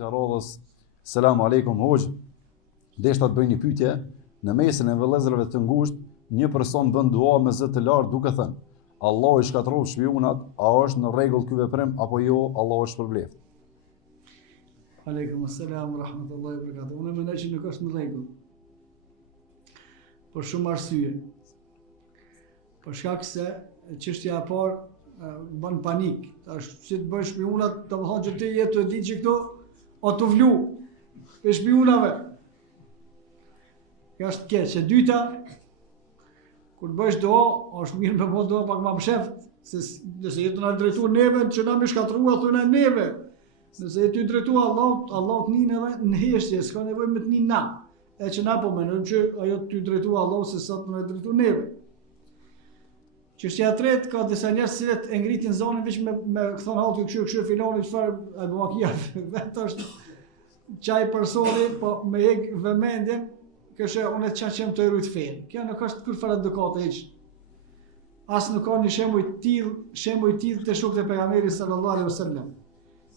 Pyetja radhës. Selamu alaikum hoxh. Deshta të bëj një pyetje. Në mesin e vëllezërve të ngushtë, një person bën dua me zë të lartë duke thënë: Allahu i shkatërroj shpionat, a është në rregull ky veprim apo jo? Allahu është shpërbleft. Aleikum assalam wa rahmatullahi wa barakatuh. Unë mendoj që nuk është në rregull. Për shumë arsye. Për shkak se çështja e parë bën panik. Tash si të bësh shpionat, domethënë që ti jetë të ditë që këto o të vlu për shpionave. Kjo është keq. E dyta, kur bësh dua, është mirë me bëu dua pak më bësheft, se nëse jetë na drejtuar neve, që na më shkatrua thonë neve. Nëse ti drejtua Allahut nin edhe në heshtje, s'ka nevojë me të nin na. E që na po mendojmë që ajo ty drejtua Allahu se sa të na drejtuar neve. Çështja e tretë, ka disa njerëz që e ngritin zonën veç me thon halli kështu filoni çfarë apo makia vetë është çaj personi, po me ek vëmendjen, kështu unë çam të rrit fen. Kjo nuk është kur fare edukate hiç. As nuk ka një shembull i tillë të shokët e pejgamberit sallallahu alaihi wasallam.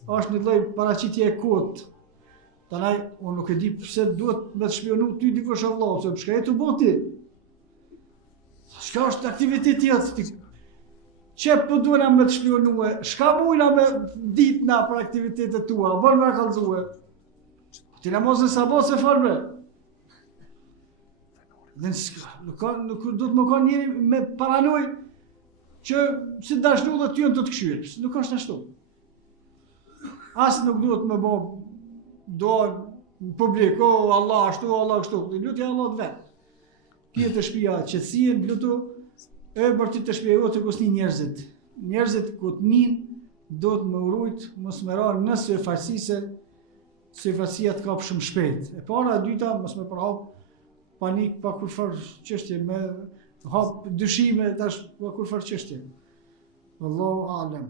Është një lloj paraqitje e kot. Tanaj unë nuk e di pse duhet me të shpionu ty dikush Allahu, se çka e të boti. Shka është aktiviteti jëtë? Që për duhena me të shpionue? Shka mujna me ditë na për aktivitetet tua? Bërë me kalzue? Ti në mos në sabot se farme? Nuk do të më ka njëri me paranoj që si dashnu dhe ty në të këshyre. Nuk është ashtu. Asë nuk duhet me bo do në publik, Allah ashtu, Allah kështu. Lutja Allah të vetë. Kje të shpia qëtësien, lutu, e bërti të shpia jo të kusni njerëzit. Njerëzit ku të nin, do të më urujt, mos më ra në sëfarësise, sëfarësia të kapë shumë shpejt. E para, e dyta, mos me përhap panik pa kur farë qështje, me hap dyshime, pa kur farë qështje. Allahu alem.